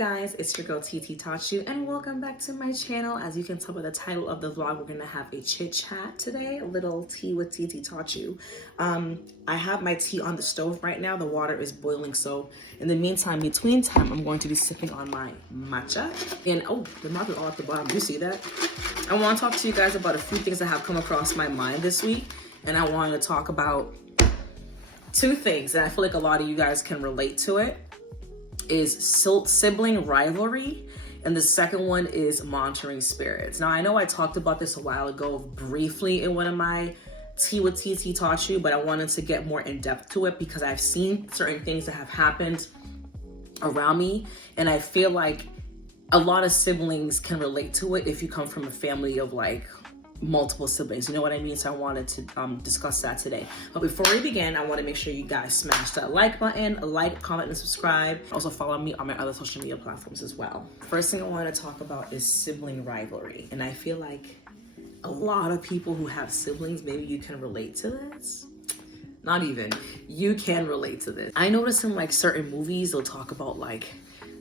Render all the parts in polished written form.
guys, it's your girl Tititaughtyou and welcome back to my channel. As you can tell by the title of the vlog, we're gonna have a chit chat today, a little tea with Tititaughtyou. I have my tea on the stove right now. The water is boiling, so in the meantime, between time, I'm going to be sipping on my matcha. And oh, the mouth is all at the bottom. Do you see that? I want to talk to you guys about a few things that have come across my mind this week, and I wanted to talk about two things, and I feel like a lot of you guys can relate to it. Is sibling rivalry, and the second one is monitoring spirits. Now, I know I talked about this a while ago briefly in one of my Tea with Tititaughtyou, but I wanted to get more in depth to it because I've seen certain things that have happened around me, and I feel like a lot of siblings can relate to it if you come from a family of like multiple siblings, you know what I mean? So I wanted to discuss that today. But before we begin, I want to make sure you guys smash that like button, like, comment, and subscribe. Also follow me on my other social media platforms as well. First thing I want to talk about is sibling rivalry, and I feel like a lot of people who have siblings, maybe you can relate to this. Not even, you can relate to this. I notice in like certain movies, they'll talk about like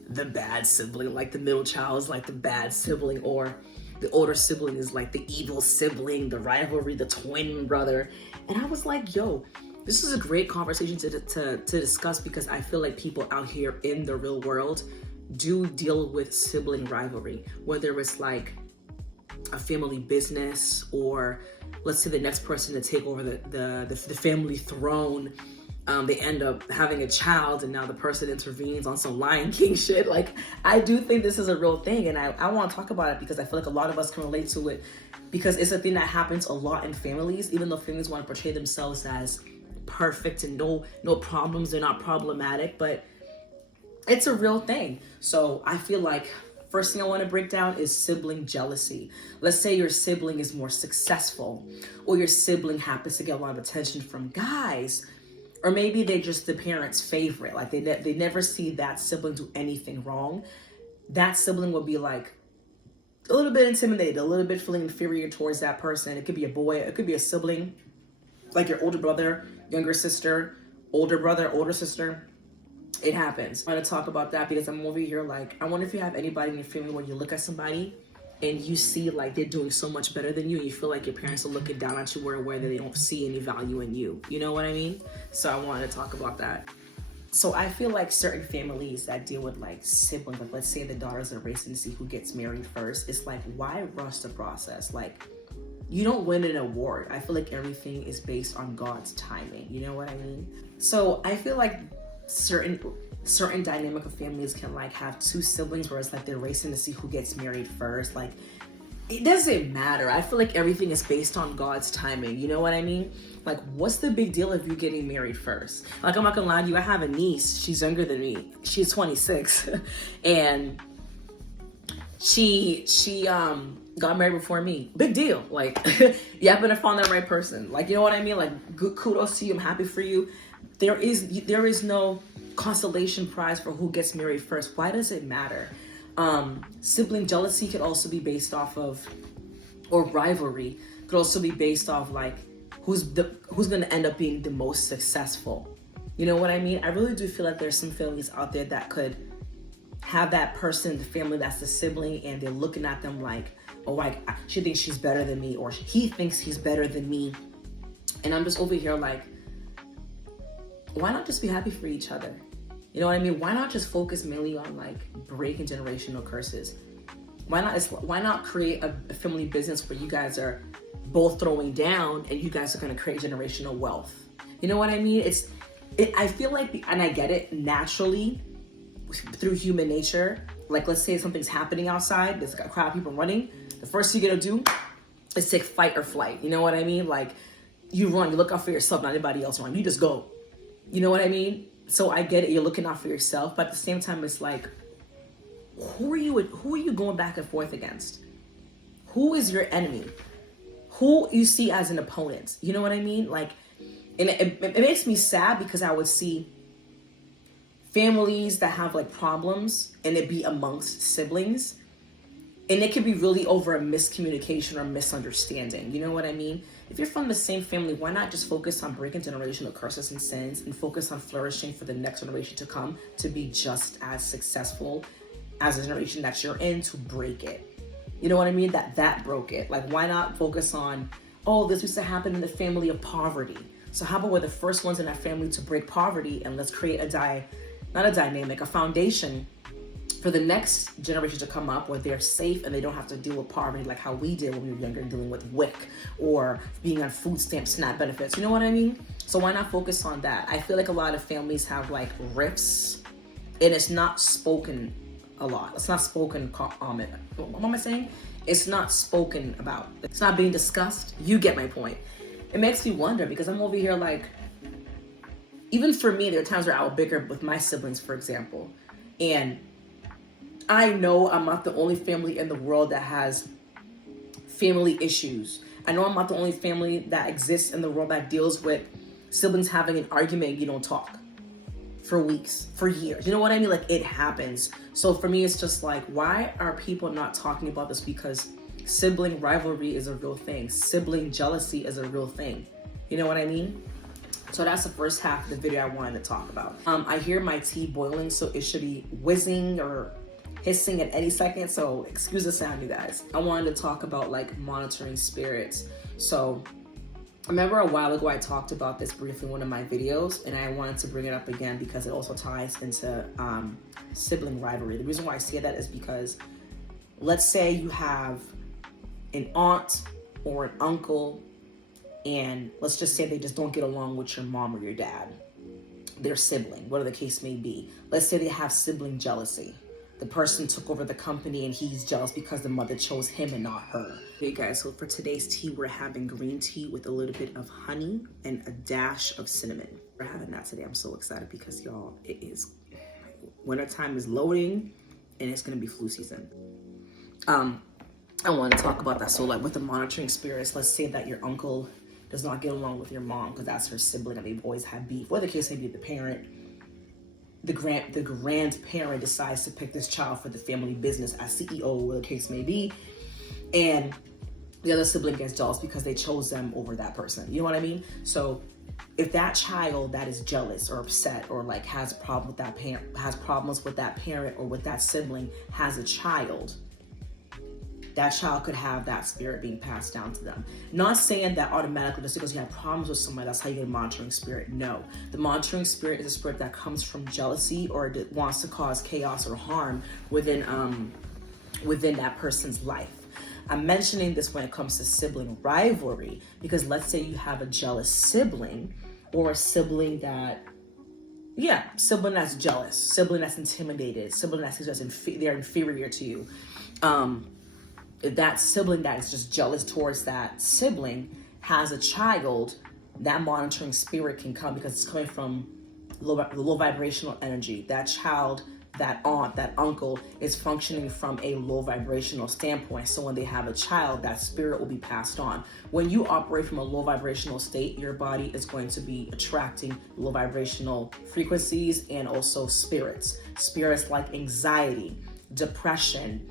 the bad sibling, like the middle child is like the bad sibling, or the older sibling is like the evil sibling, the rivalry, the twin brother. And I was like, yo, this is a great conversation to discuss, because I feel like people out here in the real world do deal with sibling rivalry, whether it's like a family business, or let's say the next person to take over the family throne. They end up having a child, and now the person intervenes on some Lion King shit. Like, I do think this is a real thing, and I want to talk about it because I feel like a lot of us can relate to it, because it's a thing that happens a lot in families, even though families want to portray themselves as perfect and no problems, they're not problematic, but it's a real thing. So I feel like first thing I want to break down is sibling jealousy. Let's say your sibling is more successful, or your sibling happens to get a lot of attention from guys, or maybe they're just the parent's favorite. Like they never see that sibling do anything wrong. That sibling will be like a little bit intimidated, a little bit feeling inferior towards that person. It could be a boy, it could be a sibling, like your older brother, younger sister, older brother, older sister. It happens. I'm gonna talk about that because I'm over here like, I wonder if you have anybody in your family where you look at somebody and you see like they're doing so much better than you, and you feel like your parents are looking down at you, where they don't see any value in you. You know what I mean? So I wanted to talk about that. So I feel like certain families that deal with like siblings, like let's say the daughters are racing to see who gets married first. It's like, why rush the process? Like, you don't win an award. I feel like everything is based on God's timing. You know what I mean? So I feel like certain dynamic of families can like have two siblings where it's like they're racing to see who gets married first. Like, it doesn't matter. I feel like everything is based on God's timing. You know what I mean? Like, what's the big deal of you getting married first? Like, I'm not gonna lie to you, I have a niece. She's younger than me. She's 26 and she got married before me. Big deal. Like, you happen to find the right person. Like, you know what I mean? Like, good kudos to you. I'm happy for you. There is no consolation prize for who gets married first. Why does it matter? Sibling jealousy could also be based off of, or rivalry could also be based off like who's going to end up being the most successful. You know what I mean? I really do feel like there's some families out there that could have that person in the family that's the sibling, and they're looking at them like, oh, like she thinks she's better than me, or he thinks he's better than me. And I'm just over here like, why not just be happy for each other? You know what I mean? Why not just focus mainly on like breaking generational curses? Why not create a family business where you guys are both throwing down and you guys are going to create generational wealth? You know what I mean? I feel like, and I get it naturally through human nature. Like, let's say something's happening outside, there's like a crowd of people running. The first thing you're going to do is take fight or flight. You know what I mean? Like, you run, you look out for yourself, not anybody else run. You just go. You know what I mean? So I get it, you're looking out for yourself, but at the same time, it's like, who are you going back and forth against? Who is your enemy? Who you see as an opponent? You know what I mean? Like, and it makes me sad because I would see families that have like problems, and it be amongst siblings, and it could be really over a miscommunication or misunderstanding. You know what I mean? If you're from the same family, why not just focus on breaking generational curses and sins, and focus on flourishing for the next generation to come to be just as successful as a generation that you're in to break it. You know what I mean? That broke it. Like, why not focus on, oh, this used to happen in the family of poverty. So how about we're the first ones in that family to break poverty, and let's create a foundation for the next generation to come up where they're safe and they don't have to deal with poverty like how we did when we were younger, dealing with WIC or being on food stamp SNAP benefits. You know what I mean? So why not focus on that? I feel like a lot of families have like rifts, and it's not spoken a lot. It's not spoken, what am I saying? It's not spoken about. It's not being discussed. You get my point. It makes me wonder, because I'm over here like, even for me, there are times where I will bicker with my siblings, for example. And I know I'm not the only family in the world that has family issues. I know I'm not the only family that exists in the world that deals with siblings having an argument and you don't talk for weeks, for years. You know what I mean? Like, it happens. So for me, it's just like, why are people not talking about this? Because sibling rivalry is a real thing. Sibling jealousy is a real thing. You know what I mean? So that's the first half of the video I wanted to talk about. I hear my tea boiling, so it should be whizzing or hissing at any second. So excuse the sound, you guys. I wanted to talk about like monitoring spirits. So I remember a while ago I talked about this briefly in one of my videos, and I wanted to bring it up again because it also ties into sibling rivalry. The reason why I say that is because, let's say you have an aunt or an uncle, and let's just say they just don't get along with your mom or your dad, their sibling, whatever the case may be. Let's say they have sibling jealousy. The person took over the company and he's jealous because the mother chose him and not her. Hey guys, so for today's tea, we're having green tea with a little bit of honey and a dash of cinnamon. We're having that today. I'm so excited because, y'all, it is, wintertime is loading and it's gonna be flu season. I want to talk about that. So like with the monitoring spirits, let's say that your uncle does not get along with your mom because that's her sibling and they've always had beef. Whatever the case may be, the grandparent decides to pick this child for the family business as CEO, whatever the case may be, and the other sibling gets jealous because they chose them over that person. You know what I mean? So if that child that is jealous or upset or like has a problem with that parent, has problems with that parent or with that sibling, has a child, that child could have that spirit being passed down to them. Not saying that automatically just because you have problems with somebody, that's how you get a monitoring spirit. No. The monitoring spirit is a spirit that comes from jealousy or that wants to cause chaos or harm within that person's life. I'm mentioning this when it comes to sibling rivalry because let's say you have a jealous sibling or a sibling that, sibling that's jealous, sibling that's intimidated, sibling that's just they're inferior to you. If that sibling that is just jealous towards that sibling has a child, that monitoring spirit can come because it's coming from low vibrational energy. That child, that aunt, that uncle is functioning from a low vibrational standpoint. So when they have a child, that spirit will be passed on. When you operate from a low vibrational state, your body is going to be attracting low vibrational frequencies and also spirits. Spirits like anxiety, depression,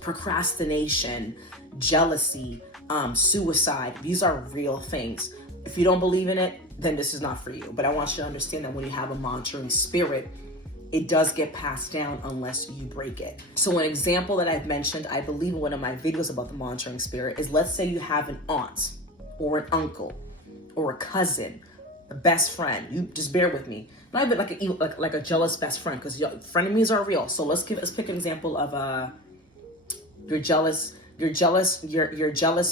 procrastination, jealousy, suicide. These are real things. If you don't believe in it, then this is not for you. But I want you to understand that when you have a monitoring spirit, it does get passed down unless you break it. So an example that I've mentioned, I believe in one of my videos about the monitoring spirit, is let's say you have an aunt or an uncle or a cousin, a best friend. You just bear with me. Not even like a jealous best friend, because frenemies are real. So let's pick an example of your jealous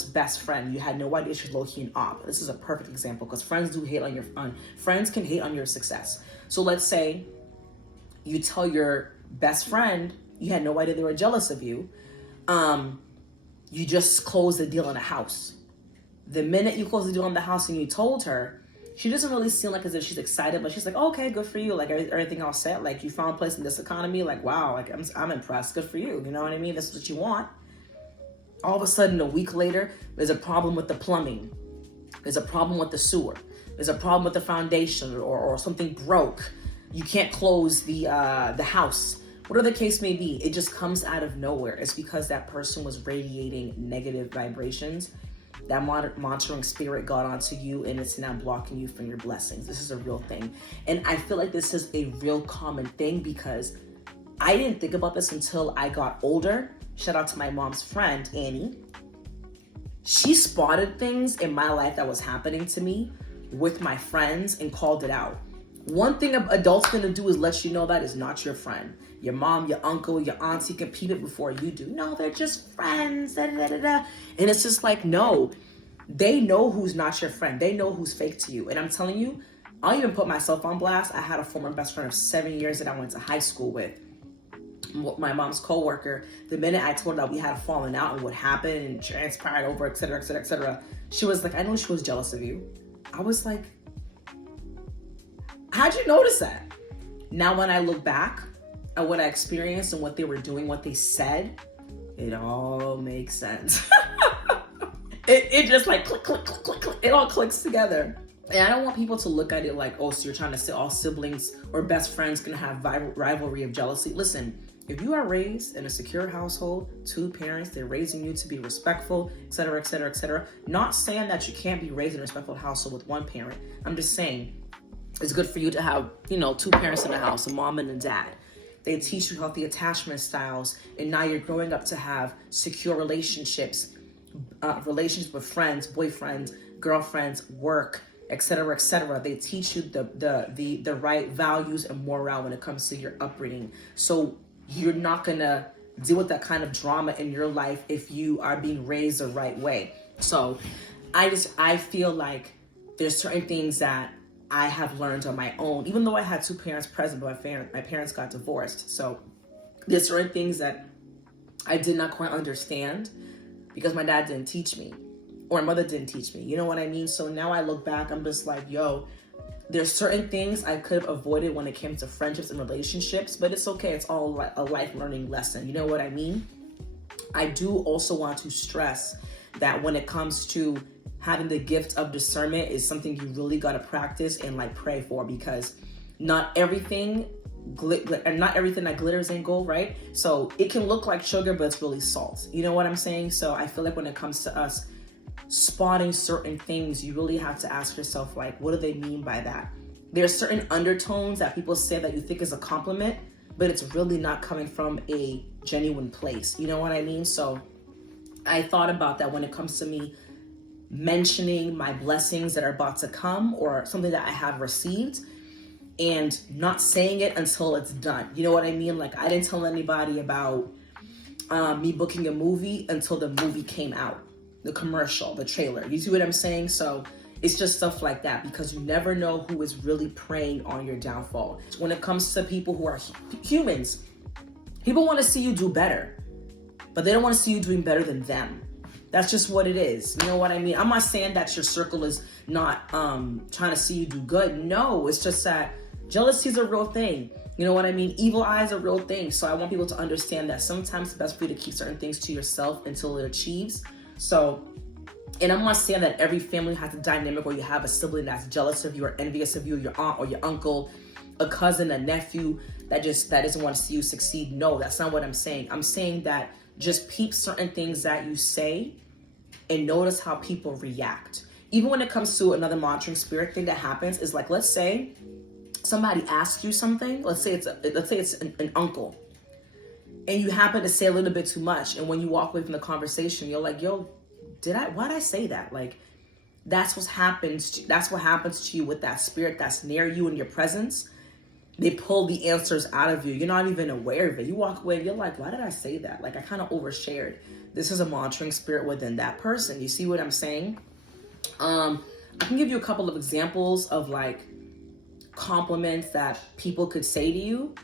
best friend. You had no idea she's low-key an op. This is a perfect example because friends do hate friends can hate on your success. So let's say you tell your best friend you had no idea they were jealous of you. You just closed the deal on a house. The minute you close the deal on the house and you told her, she doesn't really seem like as if she's excited, but she's like, oh, okay, good for you. Like everything all set. Like you found a place in this economy. Like, wow, like I'm impressed. Good for you. You know what I mean? That's what you want. All of a sudden, a week later, there's a problem with the plumbing. There's a problem with the sewer. There's a problem with the foundation or something broke. You can't close the house. Whatever the case may be, it just comes out of nowhere. It's because that person was radiating negative vibrations. That monitoring spirit got onto you and it's now blocking you from your blessings. This is a real thing. And I feel like this is a real common thing because I didn't think about this until I got older. Shout out to my mom's friend, Annie. She spotted things in my life that was happening to me with my friends and called it out. One thing adults gonna do is let you know that is not your friend. Your mom, your uncle, your auntie can peep it before you do. No, they're just friends. Da, da, da, da. And it's just like, no, they know who's not your friend. They know who's fake to you. And I'm telling you, I'll even put myself on blast. I had a former best friend of 7 years that I went to high school with. My mom's co-worker, the minute I told her that we had fallen out and what happened and transpired over, et cetera, et cetera, et cetera, she was like, I know she was jealous of you. I was like, how'd you notice that? Now, when I look back at what I experienced and what they were doing, what they said, it all makes sense. it just like click, click, click, click, click. It all clicks together. And I don't want people to look at it like, oh, so you're trying to say all siblings or best friends gonna have rivalry of jealousy. Listen, if you are raised in a secure household, 2 parents, they're raising you to be respectful, et cetera, et cetera, et cetera. Not saying that you can't be raised in a respectful household with 1 parent. I'm just saying it's good for you to have, 2 parents in the house, a mom and a dad. They teach you healthy attachment styles, and now you're growing up to have secure relationships, relationships with friends, boyfriends, girlfriends, work, et cetera, et cetera. They teach you the right values and morale when it comes to your upbringing. So you're not gonna deal with that kind of drama in your life if you are being raised the right way. So I feel like there's certain things that I have learned on my own, even though I had 2 parents present, but my parents got divorced. So there's certain things that I did not quite understand because my dad didn't teach me or my mother didn't teach me. You know what I mean? So now I look back, I'm just like, yo, there's certain things I could have avoided when it came to friendships and relationships, but it's okay. It's all a life learning lesson. You know what I mean? I do also want to stress that when it comes to having the gift of discernment is something you really got to practice and like pray for, because not everything that glitters ain't gold, right? So it can look like sugar, but it's really salt. You know what I'm saying? So I feel like when it comes to us spotting certain things, you really have to ask yourself, like, what do they mean by that? There's certain undertones that people say that you think is a compliment, but it's really not coming from a genuine place. You know what I mean? So I thought about that when it comes to me mentioning my blessings that are about to come or something that I have received, and not saying it until it's done. You know what I mean? Like, I didn't tell anybody about me booking a movie until the movie came out, the commercial, the trailer. You see what I'm saying? So it's just stuff like that, because you never know who is really preying on your downfall. When it comes to people who are humans, people want to see you do better, but they don't want to see you doing better than them. That's just what it is. You know what I mean? I'm not saying that your circle is not trying to see you do good. No, it's just that jealousy is a real thing. You know what I mean? Evil eye is a real thing. So I want people to understand that sometimes it's best for you to keep certain things to yourself until it achieves. So, and I'm not saying that every family has a dynamic where you have a sibling that's jealous of you or envious of you, your aunt or your uncle, a cousin, a nephew that doesn't want to see you succeed. No, that's not what I'm saying. I'm saying that just peep certain things that you say and notice how people react. Even when it comes to another monitoring spirit thing that happens is, like, let's say somebody asks you something. Let's say it's an uncle, and you happen to say a little bit too much, and when you walk away from the conversation, you're like, yo, why'd I say that? Like, that's what happens to you with that spirit that's near you in your presence. They pull the answers out of you. You're not even aware of it. You walk away and you're like, why did I say that? Like, I kind of overshared. This is a monitoring spirit within that person. You see what I'm saying? I can give you a couple of examples of like compliments that people could say to you,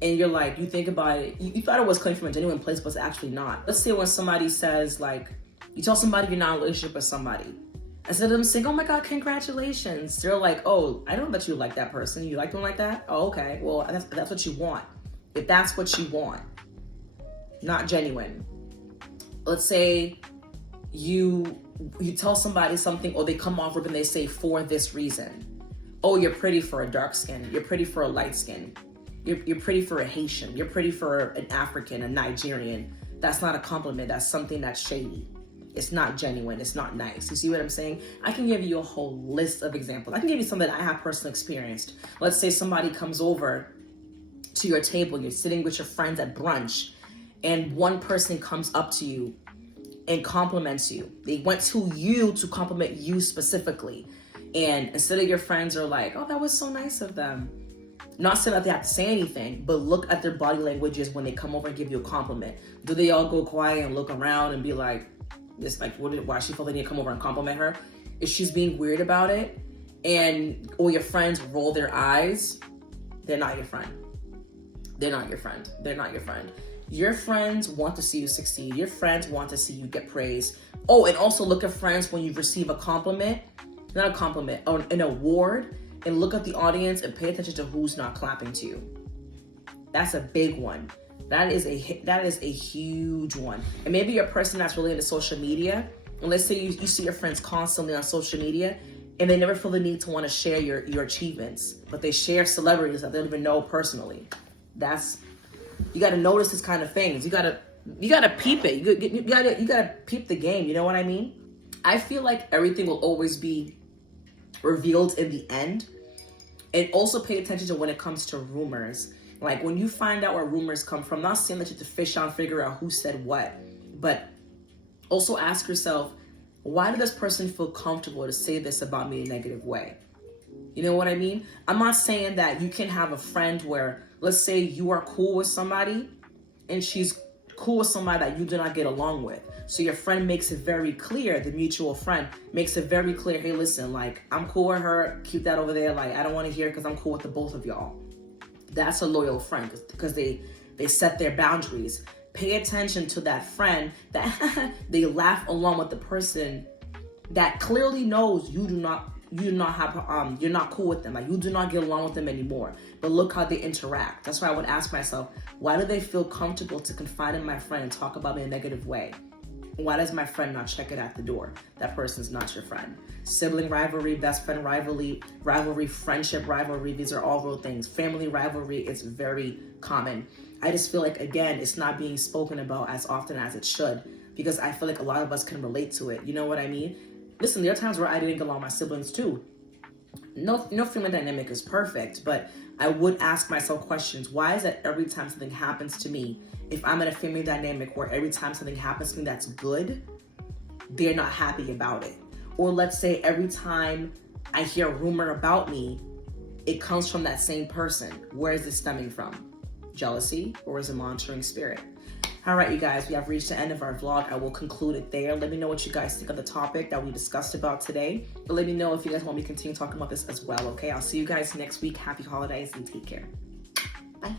and you're like, you think about it, you thought it was coming from a genuine place, but it's actually not. Let's say when somebody says, like, you tell somebody you're not in a relationship with somebody, instead of them saying, oh my God, congratulations, they're like, oh, I don't know that you like that person. You like them like that? Oh, okay. Well, that's what you want. If that's what you want, not genuine. Let's say you tell somebody something, or they come off and they say, for this reason. Oh, you're pretty for a dark skin. You're pretty for a light skin. You're pretty for a Haitian. You're pretty for an African, a Nigerian. That's not a compliment. That's something that's shady. It's not genuine. It's not nice. You see what I'm saying? I can give you a whole list of examples. I can give you something that I have personally experienced. Let's say somebody comes over to your table, you're sitting with your friends at brunch, and one person comes up to you and compliments you. They went to you to compliment you specifically. And instead of your friends are like, oh, that was so nice of them. Not saying that they have to say anything, but look at their body languages when they come over and give you a compliment. Do they all go quiet and look around and be like, this, like, why she feel they need to come over and compliment her? If she's being weird about it, and all your friends roll their eyes, they're not your friend. They're not your friend. They're not your friend. Your friends want to see you succeed. Your friends want to see you get praise. Oh, and also look at friends when you receive a compliment, not a compliment, or an award, and look at the audience and pay attention to who's not clapping to you. That's a big one. That is a huge one. And maybe you're a person that's really into social media, and let's say you see your friends constantly on social media, and they never feel the need to want to share your achievements, but they share celebrities that they don't even know personally. You got to notice this kind of things. You got to peep it. You got to peep the game. You know what I mean? I feel like everything will always be revealed in the end. And also pay attention to when it comes to rumors. Like when you find out where rumors come from, not saying that you have to fish out and figure out who said what, but also ask yourself, why did this person feel comfortable to say this about me in a negative way? You know what I mean? I'm not saying that you can have a friend where, let's say you are cool with somebody and she's cool with somebody that you do not get along with. So your friend makes it very clear, the mutual friend makes it very clear, hey, listen, like, I'm cool with her, keep that over there. Like, I don't want to hear it because I'm cool with the both of y'all. That's a loyal friend because they set their boundaries. Pay attention to that friend that they laugh along with the person that clearly knows you're not cool with them. Like, you do not get along with them anymore. But look how they interact. That's why I would ask myself, why do they feel comfortable to confide in my friend and talk about me in a negative way? Why does my friend not check it at the door? That person's not your friend. Sibling rivalry, best friend rivalry, friendship rivalry, these are all real things. Family rivalry is very common. I just feel like, again, it's not being spoken about as often as it should, because I feel like a lot of us can relate to it. You know what I mean? Listen, there are times where I didn't get along with my siblings too. No family dynamic is perfect, but I would ask myself questions. Why is that every time something happens to me, if I'm in a family dynamic where every time something happens to me that's good, they're not happy about it? Or let's say every time I hear a rumor about me, it comes from that same person. Where is this stemming from? Jealousy, or is it monitoring spirit? All right, you guys, we have reached the end of our vlog. I will conclude it there. Let me know what you guys think of the topic that we discussed about today. But let me know if you guys want me to continue talking about this as well, okay? I'll see you guys next week. Happy holidays and take care. Bye.